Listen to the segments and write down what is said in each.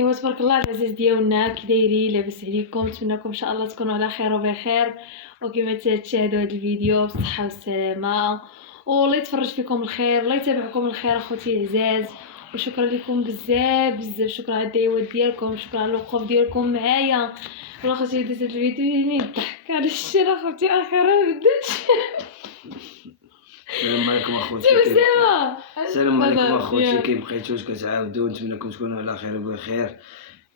ايوا تبارك الله العزيز ديالنا، كي دايرين؟ لاباس عليكم؟ نتمنىكم ان شاء الله تكونوا على خير وبخير، وكما تشاهدوا هذا الفيديو بالصحه والسلامه، والله يتفرج فيكم الخير، الله يتابعكم الخير اخوتي العزاز. وشكرا لكم بزاف بزاف، شكرا على الدعوات ديالكم، شكرا على الوقوف ديالكم معايا. والله اخوتي ديت هذا الفيديو يعني الضحك على الشيء اخوتي اخيرا بدات. السلام عليكم اخوتي. السلام عليكم اخوتي، كيف بقيتوش؟ كتعاودوا؟ نتمنىكم تكونوا على خير وبخير.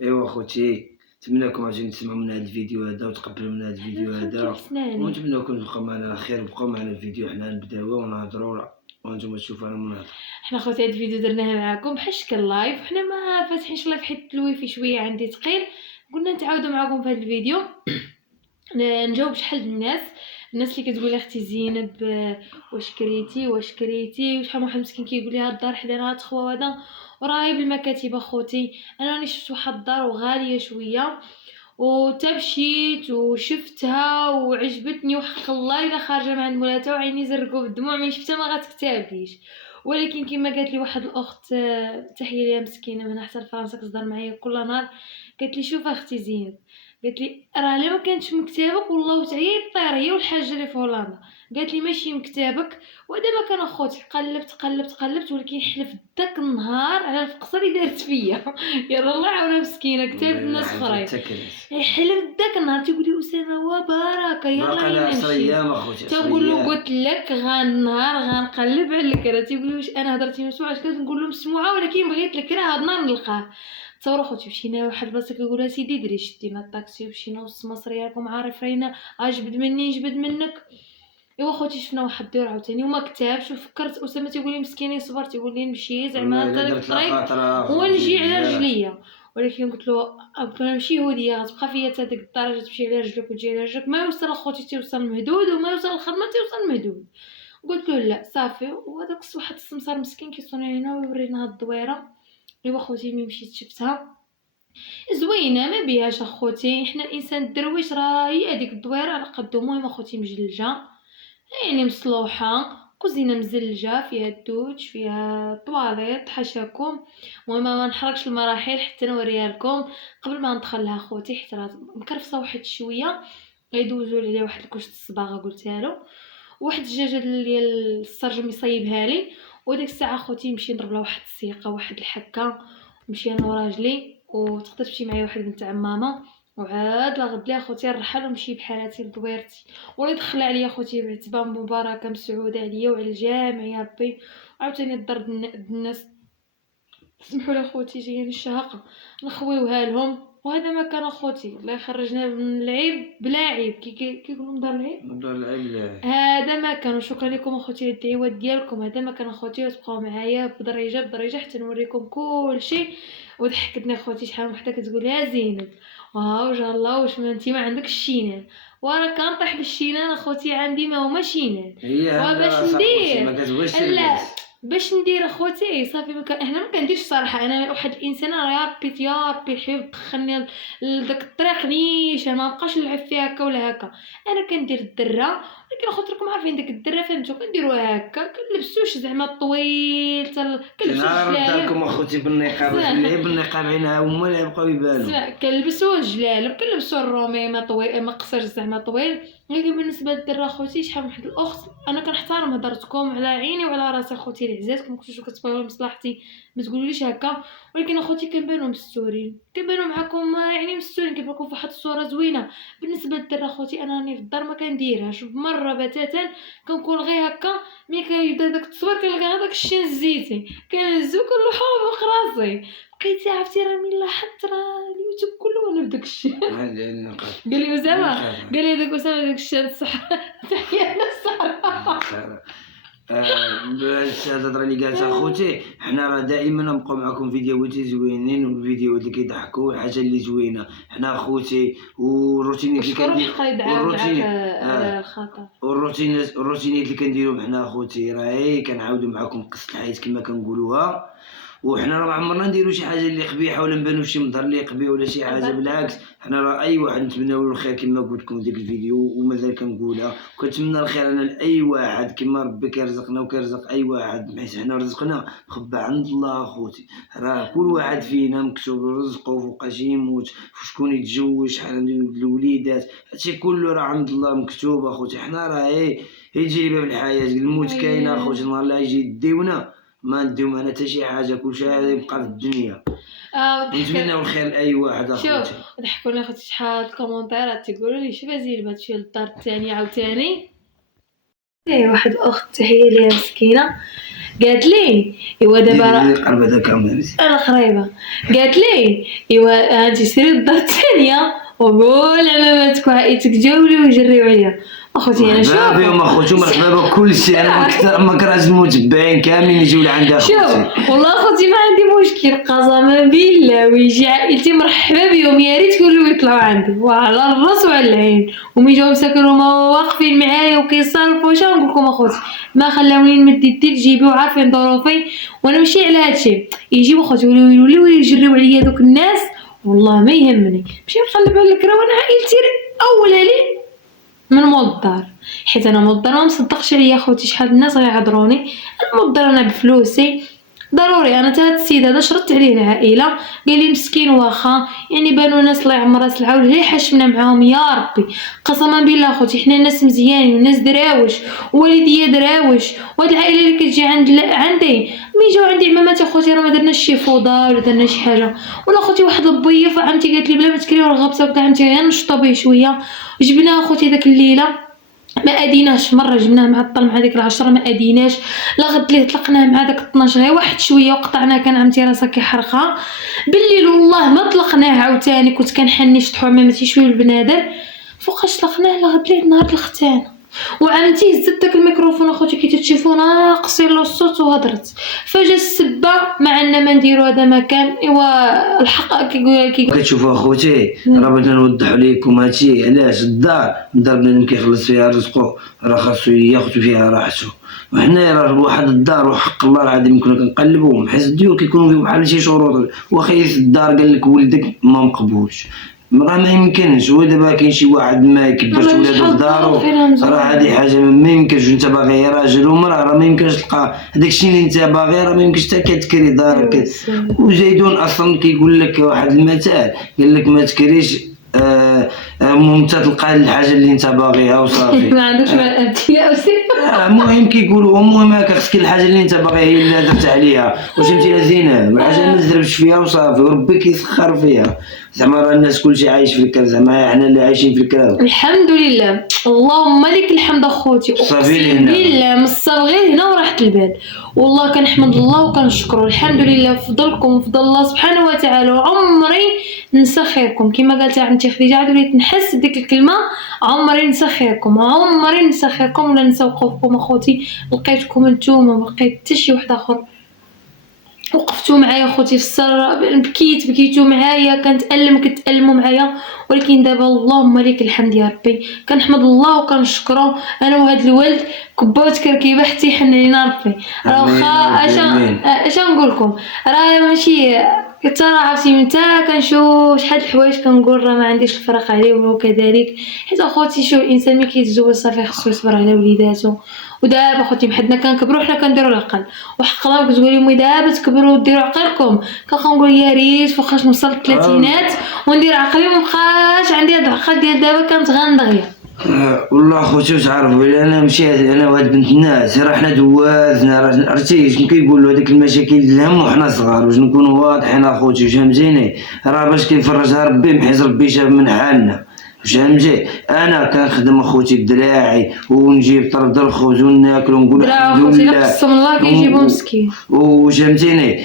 ايوا اخوتي، نتمنىكم عاوتاني تسمعوا من هذا الفيديو هذا وتقبلوا من هذا الفيديو هذا، ونتمنىكم تبقاو معنا على خير وبقاو معنا الفيديو. حنا نبداو ونهضروا وانتم تشوفوا انا منهضر. حنا خوتي هاد الفيديو درناه معكم بحال شكل لايف، حنا ما فاتحينش لايف حيت الويفي شويه عندي ثقيل، قلنا نتعاودوا معكم في هذا الفيديو نجاوب شحال من الناس اللي كتقول اختي زينب واش كريتي وشحال من واحد مسكين كيقول لي هاد الدار حدانا تخوا وهذا، وراهي بالمكاتب اخوتي. انا راني شفت واحد الدار وغاليه شويه وتمشيت وشفتها وعجبتني، وحق الله الا خارجه من عند مولاتها وعيني زرقوا بالدموع من شفتها ما غتكتابليش. ولكن كما قالت لي واحد الاخت، تحيه ليها مسكينه من حتى لفرنسا كتصدر معايا كل نهار، قالت لي شوف اختي زينب، قالت لي راه الا ما كانتش مكتابك والله تعيط طير هي والحاجه اللي في هولندا، قالت لي ماشي مكتابك. ودابا كان اخوتي قلبت ولكن حلف داك النهار على الفقصه اللي دارت فيا. يا الله عاونها مسكينه، كتابت الناس اخرين. حلف داك النهار تيقول لي اسامه وبركه يلاه نمشي، تنقول له قلت لك غنهار غنقلب على الكرا، تيقول لي واش انا هضرتي مسموعه؟ اش كنقول له مسموعه ولكن بغيت الكرا هاد النهار نلقاه. تصور اخوتي مشينا لواحد البلاصه كيقول لها سيدي دري، شدينا الطاكسي ومشينا وسط مصر، ياكم عارف رينا اجبد مني نجبد منك. ايوا اخوتي شفنا واحد الدير عاوتاني وما كتابش، وفكرت اسامه تيقول لي مسكين يصبر، تيقول لي نمشي زعما طريق الطريق ونجي على رجليا، ولكن قلت له ماشي هوديه غتبقى فيا حتى ديك الدرجه تمشي على رجلك وتجي على رجلك، ما يوصل اخوتي تيوصل مهدود وما يوصل الخدمه تيوصل مهدود. قلت له لا صافي، وهذاك واحد السمسار مسكين كيصوني علينا ويورينا هاد الدويره. ايوا اخوتي ملي مشيت شفتها زوينه ما بيهاش اخوتي، حنا الانسان الدرويش راه هي هذيك الدويره على قدو. المهم اخوتي مجلجه يعني مصلوحه، كوزينه مزلجه، فيها الدوش، فيها طواليط حاشاكم. المهم ما نحرقش المراحل حتى نوريها لكم. قبل ما ندخل لها اخوتي حتى راه مكرفصه واحد شويه، غيدوزوا لي واحد الكوش الصباغه قلتها له، واحد الدجاجه ديال السرجم يصايبها لي. وديك الساعه اخوتي نمشي نضرب لها واحد السيقه واحد الحكه، نمشي انا وراجلي، وتقدر تمشي معايا واحد بنت عمامه، وعاد لغد لي اخوتي نرحل ونمشي بحالاتي لدويرتي. والله دخل عليا اخوتي بعتبه مباركه مسعوده عليا وعلى الجامع يا ربي. عاوتاني الضرب الناس سمحوا لي اخوتي جايين الشهقه نخويوها لهم، وهذا ما كان اخوتي الله يخرجنا من العيب بلا عيب، كيقولوا من دار العيب هذا ما كان. شكرا لكم اخوتي على الدعوات ديالكم، هذا ما كان اخوتي، وتبقاو معايا بدرجه حتى نوريكم كل شيء. وضحكتني اخوتي شحال وحده كتقول يا زينب واو جا الله واش ما انت ما عندك الشينان، وراه كنطيح بالشينان اخوتي عندي ما هما شينان، وباش ندير لا باش ندير اخوتي صافي احنا ما كنديرش صراحه. انا واحد الانسان يا ربي الحبيب دخلني لذاك الطريق نيشان ما بقاش نلعب فيها هكا ولا هكا. انا كندير الدره، ولكن اخوتكم عارفين ديك الدره فهمتوا كنديروها هكا، كنلبسوش زعما طويل كنلبسوش جلالب اخوتي بالنقاب، اللي بالنقاب عينها هما اللي يبقاو يبانوا، كنلبسوا الجلالب كنلبسوا الرومي ما طويل ما قصير زعما طويل. ولكن بالنسبه للدره اخوتي شحال واحد الاخت انا كنحترم هضرتكم على عيني وعلى راسي اخوتي العزاز، كنتوش كتبغيو مصلحتي ما تقولوليش هكا. ولكن اخوتي كنبانو مستورين، كنبانو معكم يعني مستورين، كيبانو فواحد الصوره زوينه. بالنسبه للدره اخوتي انا راني في الدار ما كنديرهاش بمره بتاتا، كنكون غير هكا ملي كيبدا داك التصوير كنلقى هذاك الشيء الزيتي كنهزو كنلوحو فوق راسي. بقيتي عرفتي راه ملي لاحظت راه اليوتيوب كله وانا بداك الشيء. قال لي اسامه، قال لي داك اسامه داك الشيء صح تحيه للصراحه. الهضره اللي قالت اخوتي، حنا راه دائما نبقاو معكم فيديوهات زوينين والفيديوهات اللي كيضحكوا والحاجه اللي زوينه. حنا اخوتي والروتينات اللي الروتينات اللي كنديرهم حنا اخوتي راهي كنعاودوا معكم قصه الحياه كما كنقولوها. وحنا راه ما عمرنا نديرو شي حاجه اللي قبيحه ولا نبانو شي مظهر اللي قبيح ولا شي حاجه، بالعكس حنا راه اي واحد نتمناو له الخير كما قلت لكم ديك الفيديو ومازال كنقولها، وكنتمنى الخير انا لاي واحد كما ربي كيرزقنا وكيرزق اي واحد، حيت حنا رزقنا مخبى عند الله اخوتي. راه كل واحد فينا مكتوب رزقه فوقاش يموت، شكون يتزوج، شحال عنده الوليدات، هادشي كله راه عند الله مكتوب اخوتي. حنا راه هي تجربه في الحياه، الموت كاين اخوتي، النهار اللي يجي يديونا ما نديو معنا حتى شي حاجه، كلشي غادي يبقى في الدنيا. نتمناو الخير لاي واحد اخوتي. شوف ضحكوا لنا اختي شحال الكومونتيرات تيقولوا لي شوف ازيل هادشي للدار الثانيه عاوتاني. واحد الاخت تحيه ليها مسكينه قالت لي ايوا دابا قرب هذا كامل انا خريبه، قالت لي ايوا انت سيري للدار الثانيه وقول عماماتك وعائلتك جاو لي ويجريو عليا. اخوتي انا شوف مرحبا بهم اخوتي ومرحبا بكل شيء، انا ما كرهت المتبعين كاملين يجيو لعندي اخوتي. شوف والله اخوتي ما عندي مشكل قسما بالله، ويجي عائلتي مرحبا بهم، يا ريت كلهم يطلعوا عندي وعلى الراس وعلى العين، ومن جاو مساكن هما واقفين معايا وكيصرفوا. واش نقول لكم اخوتي، ما خلاوني نمد يدي لجيبي وعارفين ظروفي وانا ماشي على هادشي. يجيو اخوتي يوليو يجريو عليا دوك الناس، والله ما يهمني نمشي نقلب على الكرا وانا عائلتي اولى لي من مول الدار، حيت انا مول الدار ما مصدقش عليا اخوتي شحال الناس غيعذروني. انا مول الدار انا بفلوسي ضروري. انا تا هاد السيد هذا شرطت عليه العائله، قال لي مسكين واخا يعني بانوا ناس الله يعمر راس العول اللي حشمنا معاهم يا ربي. قسما بالله اخوتي حنا ناس مزيانين وناس دراوش ووالديا دراوش، وهاد العائله اللي كتجي عندي ملي جاو عندي عمامات اخوتي راه ما درناش شي فوضى ولا درنا شي حاجه. ولا اخوتي واحد البيه فعمتي قالت لي بلا ما تكريو الغبصه وكاع عمتي غير نشطوا به شويه. جبنا اخوتي داك الليله ما اديناش، مره جبناه معطل مع ديك 10 ما اديناش، لا غد ليه طلقناه مع داك 12 غير واحد شويه وقطعناه، كان عمتي راسها كيحرقها بالليل والله ما طلقناه عاوتاني، كنت كنحني شطحو عمامتي شويه البنادم فوقاش طلقناه لا غد ليه نهار الختان. وعمتي هزت داك الميكروفون اخوتي كي تشوفونا قصير له الصوت وهضرت، فجا السبه ما عندنا ما نديرو هذا مكان. ايوا الحق كتشوفوا اخوتي راه بغينا نوضحوا لكم هادشي علاش الدار بنادم كيخلص فيها رزقو راه خاصو ياخذ فيها راحته، وحنا راه واحد الدار وحق الله العظيم كنا كنقلبوهم حيت الديور كيكونوا فيهم بحال شي شروط، واخا الدار قال لك ولدك ما مقبولش راه ما يمكنش. هو دابا كاين شي واحد ما يكبرش ولادو في دارو راه هادي حاجه ما يمكنش. انت باغي راجل ومراه راه ما يمكنش تلقى داكشي اللي انت باغي، راه ما يمكنش حتى كتكري دارك. وزيدون اصلا كيقول لك واحد المثال قال لك ما تكريش انت تلقى الحاجه اللي انت باغيها وصافي. ما عندكش المهم كيقولوا المهم هكا خصك الحاجه اللي انت باغيها هي اللي درت عليها. واش فهمتي زينه الحاجه ما تزربش فيها وصافي وربي كيسخر فيها. زعما راه الناس كلشي عايش في الكرا، زعما حنا اللي عايشين في الكرا الحمد لله. اللهم لك الحمد اخوتي، اقسم بالله من الصبر غير هنا وراحت البال. والله كنحمد الله وكنشكرو الحمد لله فضلكم وفضل الله سبحانه وتعالى. وعمري ننسى خيركم كما قالت عمتي خديجه، عاد وليت نحس بديك الكلمه عمري ننسى خيركم، عمري ننسى خيركم ولا ننسى وقوفكم اخوتي. لقيتكم نتوما ما لقيت حتى شي واحد اخر. وقفتوا معايا اخوتي في السر، بكيتوا معايا، كتألموا معايا، ولكن دابا اللهم لك الحمد يا ربي. كنحمد الله وكنشكرو انا وهاد الولد كبوت كركيبه حتى يحن علينا ربي. راه واخا اش نقول لكم راه ماشي حتى راه عرفتي متى كنشوف شحال الحوايج كنقول راه ما عنديش الفرق عليهم وكذلك. حيت اخوتي شوف الانسان ملي كيتزوج صافي خصو يصبر على وليداتو. ودابا اخوتي بحدنا كنكبروا حنا كنديروا العقل، وحق الله كتقولي مي دابا تكبروا وديروا عقلكم، كنقول يا ريت فوقاش نوصل الثلاثينات وندير عقلي ومبقاش عندي هاد العقل ديال دابا كانت غندغيا. والله اخوتي تعرفوا انا مشيت انا وهاد بنت الناس راه حنا دوازنا راه عرفتي شنو كيقولوا هذيك المشاكل الهم وحنا صغار باش نكونوا واضحين اخوتي فهمتيني. راه باش كيفرجها ربي بحيث ربي شاف من حالنا فهمتي. انا كنخدم اخوتي بدراعي ونجيب طرد الخبز وناكل ونقول الحمد لله قسم الله كيجيبو مسكين وفهمتيني.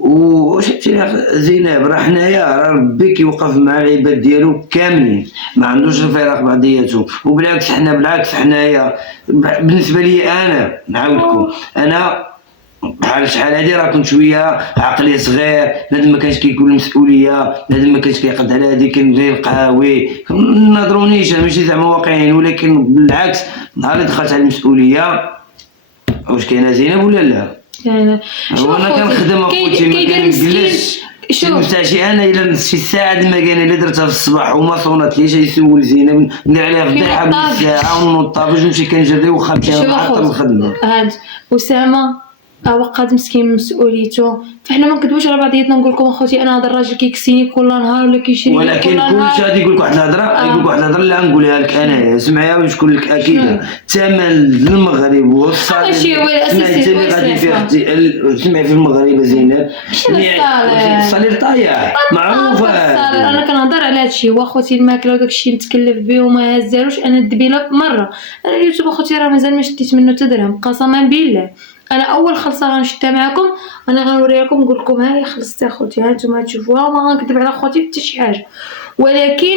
وفهمتيني زينب راه حنايا راه ربي كيوقف مع العباد ديالو كاملين ما عندوش الفراق بعضياتهم. وبالعكس بالعكس حنايا بالنسبه لي انا نعاودكم انا بحال شحال هادي راه كنت شويه عقلي صغير، بنادم ما كانش كيقول المسؤوليه، بنادم ما كانش كيقد على هادي كندير القهاوي ناظرونيش ماشي زعما واقعين. ولكن بالعكس نهار اللي دخلت على المسؤوليه واش كاينه زينب ولا لا لا وانا كنخدم اخوتي ما كنجلسش شوف تاعي انا الا شي ساعه ما كان الا درتها في الصباح وما صونتليش يسول زينب ندير عليها فضيحه بالساعه ونوض باش نمشي كنجري واخا مشينا نحط الخدمه. هاد اسامه وقاد مسكين مسؤوليته، فاحنا ما نكذبوش على بعضياتنا. نقول لكم اخوتي انا هذا الراجل كيكسيني كل نهار ولا كيشري كل نهار، ولكن كلشي غادي يقول لك واحد الهضره، يقول لك واحد الهضره اللي غنقولها لك انايا سمعيها باش تكون لك اكيده. الثمن المغرب والصالير ماشي هو الاساسي، غادي سمعي في المغرب زينب الصالير طايح معروفه. انا كنهضر على هادشي واخوتي الماكله وداك الشيء نتكلف به وما هزاروش. انا الدبيله مره انا اليوتيوب اخوتي راه مازال ما شديت منه حتى درهم قسما بالله. انا اول خلصه غنشدها معكم انا غنوريها لكم نقول لكم ها هي خلصت اخوتي ها نتوما تشوفوها وما غنكذب على اخوتي حتى شي حاجه. ولكن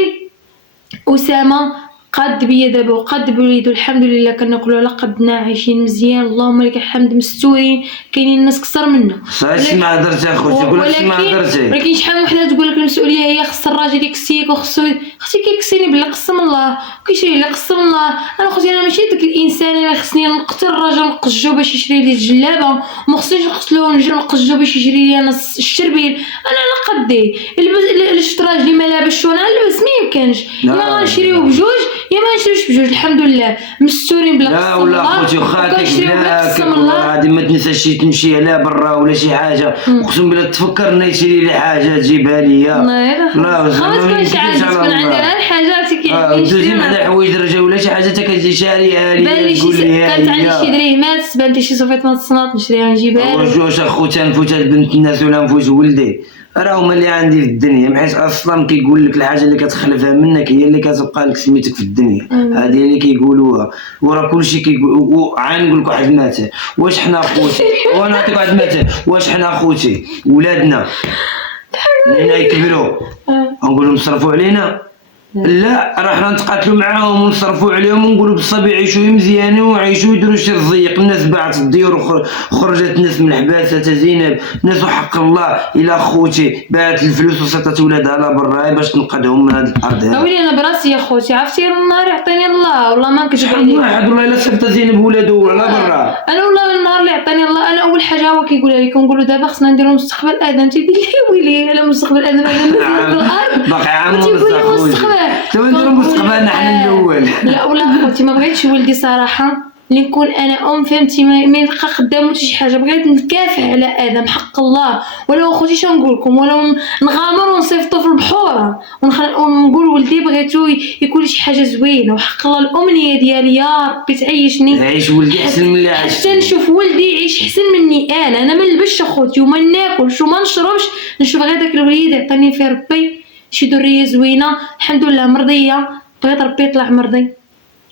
اسامه قاد بيا دابا وقاد بوليدو الحمد لله، كناكلوا على قدنا عايشين مزيان اللهم لك الحمد مستورين. كاينين الناس كثر منا صافي ما هضرتي اخوتي يقول لك ما هضرتي. ولكن شحال من وحده تقول لك المسؤوليه هي خص الراجل يكسيك وخصو اختي كيكسيني بلا قسم الله كيشري لي قسم الله. انا اختي انا ماشي داك الانسان اللي خصني نقتل الراجل نقجو باش يشري لي الجلابه وما خصنيش نقتلو نقجو باش يشري لي انا الشربيل. انا قدي شفت راجلي ما لابسش وانا نلبس ما يمكنش. يا غنشريو بجوج يا ما نشريوش بجوج الحمد لله مستورين بلا قسم الله. لا ولا اختي واخا غادي ما تنساش تمشي على برا ولا شي حاجه اقسم بالله تفكر انه يشري لي حاجه تجيبها ليا. لا خلاص كلشي عاد تكون عندي غير الحاجات دوزي مع الحوايج درجه ولا شي حاجه كتجي شاريها لي تقول لي كانت عندي شي دريهمات بانت شي صفيط ما تصنات نشريها نجيبها لك. واش اخوتي نفوت بنت الناس ولا نفوت ولدي راه هما اللي عندي في الدنيا، بحيث اصلا كيقول لك الحاجه اللي كتخلفها منك هي اللي كتبقى لك سميتك في الدنيا. هذه اللي كيقولوها وراه كلشي كيقول. عاد نقول لك واحد المثل واش حنا اخوتي وانا نعطيك واحد المثل واش حنا اخوتي ولادنا لينا يكبروا نقولوا نصرفوا علينا؟ لا راه حنا نتقاتلوا معاهم ونصرفوا عليهم ونقولوا بالصبي يعيشوا مزيانين ويعيشوا يديروا شي رزيق. الناس باعت الديور خرجت الناس من الحباسه زينب ناس وحق الله الى خوتي باعت الفلوس وصيفطت ولادها على برا باش تنقذهم من هذه الارض. ويلي انا براسي يا خوتي عرفتي النهار يعطيني الله والله ما نكذب عليك والله الا صيفطت زينب ولادو على برا. انا والله النهار اللي عطاني الله انا اول حاجه هو كيقولها لي كنقولوا دابا خصنا نديروا مستقبل ادم تيدير لي ويلي على مستقبل ادم الارض باقي عام نديرو مستقبلنا حنا الاول. لا ولا اختي ما بغيتش ولدي صراحه اللي نكون انا فهمتي ما يلقى خدام ولا شي حاجه. بغيت نكافح على ادم حق الله. ولا اختي شنو نقول لكم ولا نغامر ونصيفطو في البحوره ونقول ولدي بغيتو يكون شي حاجه زوينه وحق الله الامنيه ديالي يا ربي تعيشني عيش ولدي احسن من اللي عايش حتى نشوف ولدي يعيش احسن مني. انا ما نلبسش اخوتي وما ناكلش وما نشربش نشوف غير داك الوليد يعطيني فيه ربي شي دريه زوينه الحمد لله مرضيه. بغيت ربي يطلع مرضي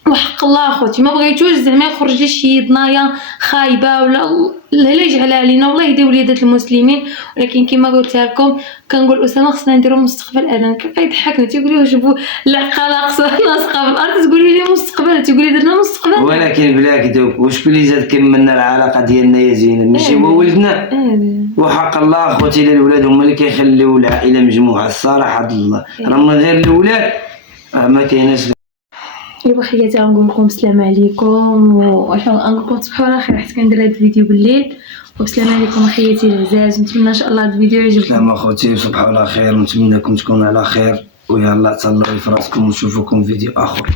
وحق الله اخوتي ما بغيتوش زعما يخرج لي شي ضنايا خايبه ولا لا يجعلها علينا والله يهدي وليدات المسلمين. ولكن كما قلتها لكم كنقول اسامه خصنا نديروا مستقبل ادم. كيضحكنا تيقول لي جيبوا العقاله لاصقه في الارض تقولي لي مستقبل تقولي درنا مستقبل. ولكن بلا كذوب واش اللي زاد كملنا العلاقه ديالنا يا زينب ماشي هو ولدنا وحق الله اخوتي الاولاد هما اللي كيخليو العائله مجموعه الصراحه الله راه من غير الاولاد ما كايناش. ايوا حياتي غنقول لكم السلام عليكم واش غنقول لكم تصبحوا على خير حيت كندير هذا الفيديو بالليل. والسلام عليكم حياتي العزاز نتمنى ان شاء الله هذا الفيديو يعجبكم. سلام اخوتي صبحوا على خير نتمنىكم تكونوا على خير ويلا تهلاو في راسكم ونشوفكم فيديو اخر.